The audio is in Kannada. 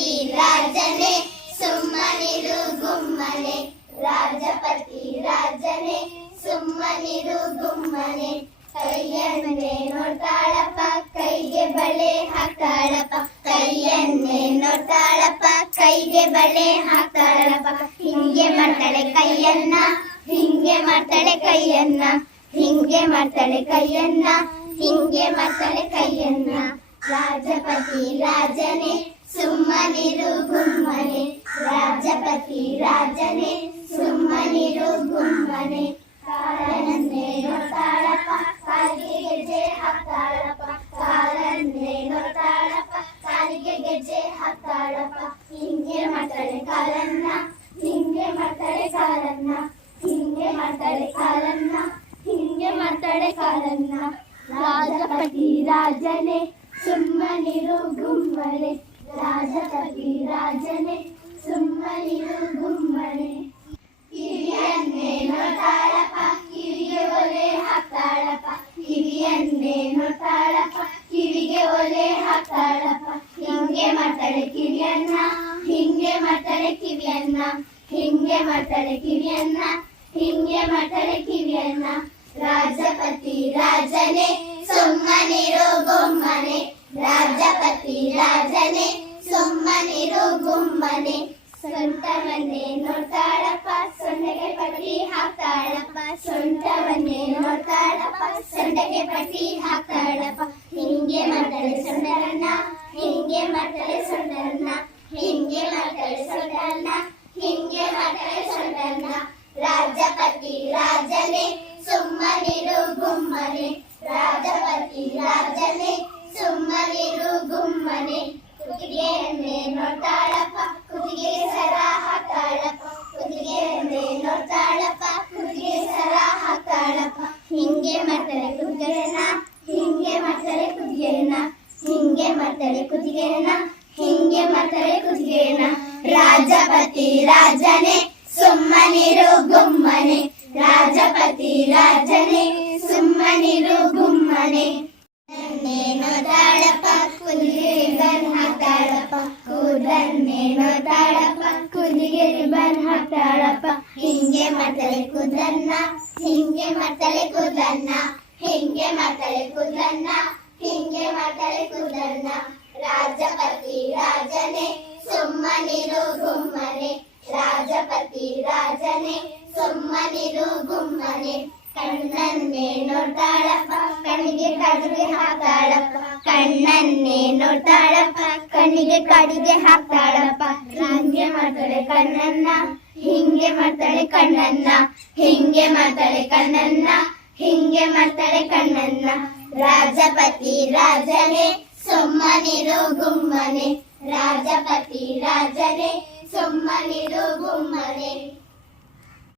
ರಾಜನೇ, ಸುಮ್ಮನಿರು ಗುಮ್ಮನೆ. ರಾಜಪತಿ ರಾಜನೆ, ಸುಮ್ಮನಿರು ಗುಮ್ಮನೆ. ಕೈಯನ್ನೇ ನೋಡ್ತಾಳಪ್ಪ, ಕೈಗೆ ಬಳೆ ಹಾಕ್ತಾಳಪ್ಪ. ಕೈಯನ್ನೇ ನೋಡ್ತಾಳಪ್ಪ, ಕೈಗೆ ಬಳೆ ಹಾಕ್ತಾಳಪ್ಪ. ಹಿಂಗೆ ಮಾಡ್ತಾಳೆ ಕೈಯನ್ನ, ಹಿಂಗೆ ಮಾಡ್ತಾಳೆ ಕೈಯನ್ನ. ಹಿಂಗೆ ಮಾಡ್ತಾಳೆ ಕೈಯನ್ನ, ಹಿಂಗೆ ಮಾಡ್ತಾಳೆ ಕೈಯನ್ನ. ರಾಜಪತಿ ರಾಜನೇ ಸುಮ್ಮನಿರು ಗುಮ್ಮನೆ ರಾಜಪತಿ ರಾಜನೇ ಸುಮ್ಮನಿರು ಗುಮ್ಮನೆ ಕಾಲನ್ನೇ ನೋಡ್ತಾಳಪ್ಪ ಕಾಲಿಗೆ ಗೆಜ್ಜೆ ಹಾಕ್ತಾಳಪ್ಪ ಕಾಲನ್ನೇ ನೋಡ್ತಾಳಪ್ಪ ಕಾಲಿಗೆ ಗೆಜ್ಜೆ ಹಾಕ್ತಾಳಪ್ಪ ಹಿಂಗೆ ಮಾಡ್ತಾಳೆ ಕಾಲನ್ನ ಹಿಂಗೆ ಮಾಡ್ತಾಳೆ ಕಾಲನ್ನ ಹಿಂಗೆ ಮಾಡ್ತಾಳೆ ಕಾಲನ್ನ ಹಿಂಗೆ ಮಾಡ್ತಾಳೆ ಕಾಲನ್ನ ರಾಜಪತಿ ರಾಜನೇ ಸುಮ್ಮನಿರು ಗುಮ್ಮನೆ ರಾಜಪತಿ ರಾಜನೇ, ಸುಮ್ಮನಿರು ಗುಮ್ಮನೆ. ಹಿಂಗೆ ಮಾಡ್ತಾಳೆ ಕಿವಿಯನ್ನ, ಹಿಂಗೆ ಮಾಡ್ತಾಳೆ ಕಿವಿಯನ್ನ. ಹಿಂಗೆ ಮಾಡ್ತಾಳೆ ಕಿವಿಯನ್ನ, ಹಿಂಗೆ ಮಾಡ್ತಾಳೆ ಕಿವಿಯನ್ನ. ರಾಜಪತಿ ರಾಜನೇ, ಸುಮ್ಮನಿರು ಪಟ್ಟಿ ಹಾಕ್ತಾಳಪ್ಪ ಹಿಂಗೆ ಮಾಡ್ತಾಳೆ ಸೊಂಟರನ್ನ ಹಿಂಗೆ ಮಾಡ್ತಾಳೆ ಸೊಂಟರನ್ನ ಹಿಂಗೆ ಮಾಡ್ತಾಳೆ ಸೊಂಟರನ್ನ ಹಿಂಗೆ ಮಾಡ್ತಾಳೆ ಸೊಂಟರನ್ನ ರಾಜಪತಿ ರಾಜನೇ ಸುಮ್ಮನಿರು ಗುಮ್ಮನೆ ರಾಜಪತಿ ರಾಜನೇ ಸುಮ್ಮನಿರು ಗುಮ್ಮನೆ ಕುತ್ತಿಗೆಯನ್ನೇ ನೋಡ್ತಾಳಪ್ಪ ಕುತ್ತಿಗೆ ಸರ ಹಾಕ್ತಾಳಪ್ಪ ಕುತ್ತಿಗೆಯನ್ನೇ ನೋಡ್ತಾಳಪ್ಪ ಕುತ್ತಿಗೆ ಸರ ಹಾಕ್ತಾಳಪ್ಪ ಹಿಂಗೆ ಮಾಡ್ತಾಳೆ ಕುತ್ತಿಗೆಯನ್ನ ಹಿಂಗೆ ಮಾಡ್ತಾರೆ ಕುತ್ತಿಗೆಯನ್ನ ಹಿಂಗೆ ಮಾಡ್ತಾರೆ ಕುತ್ತಿಗೆಯನ್ನ ಹಿಂಗೆ ಮಾಡ್ತಾಳೆ ಕುತ್ತಿಗೆಯನ್ನ ರಾಜಪತಿ ರಾಜನೇ, ಸುಮ್ಮನಿರು ಗುಮ್ಮನೆ. ರಾಜಪತಿ ರಾಜನೇ, ಸುಮ್ಮನಿರು ಗುಮ್ಮನೆ. ನೇನು ತಾಳಪ್ಪ ಕುದಿಗೆ ರಿಬನ್ ಹಾಕ್ತಾಳಪ್ಪ. ಕೂದನ್ನೇನು ತಾಳಪ್ಪ ಕುದಿಗೆ ರಿಬನ್ ಹಾಕ್ತಾಳಪ್ಪ. ಹಿಂಗೆ ಮಾಡ್ತಾಳೆ ಕುದನ್ನ, ಹಿಂಗೆ ಮಾಡ್ತಾಳೆ ಕೂದನ್ನ. ಹಿಂಗೆ ಮಾಡ್ತಾಳೆ ಕುದ್ರಣ್ಣ ಹಿಂಗೆ ಮಾಡ್ತಾಳೆ ಕುದ್ರಣ್ಣ ರಾಜಪತಿ ರಾಜನೇ, ಸುಮ್ಮನಿರು ಗುಮ್ಮನೆ. ರಾಜಪತಿ ರಾಜನೇ, ಸುಮ್ಮನಿರು ಗುಮ್ಮನೆ. ಕಣ್ಣನ್ನೇ ನೋಡ್ತಾಳಪ್ಪ, ಕಣ್ಣಿಗೆ ಕಡಿಗೆ ಹಾಕ್ತಾಳಪ್ಪ. ಕಣ್ಣನ್ನೇ ನೋಡ್ತಾಳಪ್ಪ, ಕಣ್ಣಿಗೆ ಕಡಿಗೆ ಹಾಕ್ತಾಳಪ್ಪ. ಹಿಂಗೆ ಮಾಡ್ತಾಳೆ ಕಣ್ಣನ್ನ, ಹಿಂಗೆ ಮಾಡ್ತಾಳೆ ಕಣ್ಣನ್ನ. ಹಿಂಗೆ ಮಾಡ್ತಾಳೆ ಕಣ್ಣನ್ನ. ಹಿಂಗೆ ಮಾಡ್ತಾರೆ ಕಣ್ಣನ್ನ. ರಾಜಪತಿ ರಾಜನೇ ಸುಮ್ಮನಿರು ಗುಮ್ಮನೆ. ರಾಜಪತಿ ರಾಜನೇ ಸುಮ್ಮನಿರು ಗುಮ್ಮನೆ.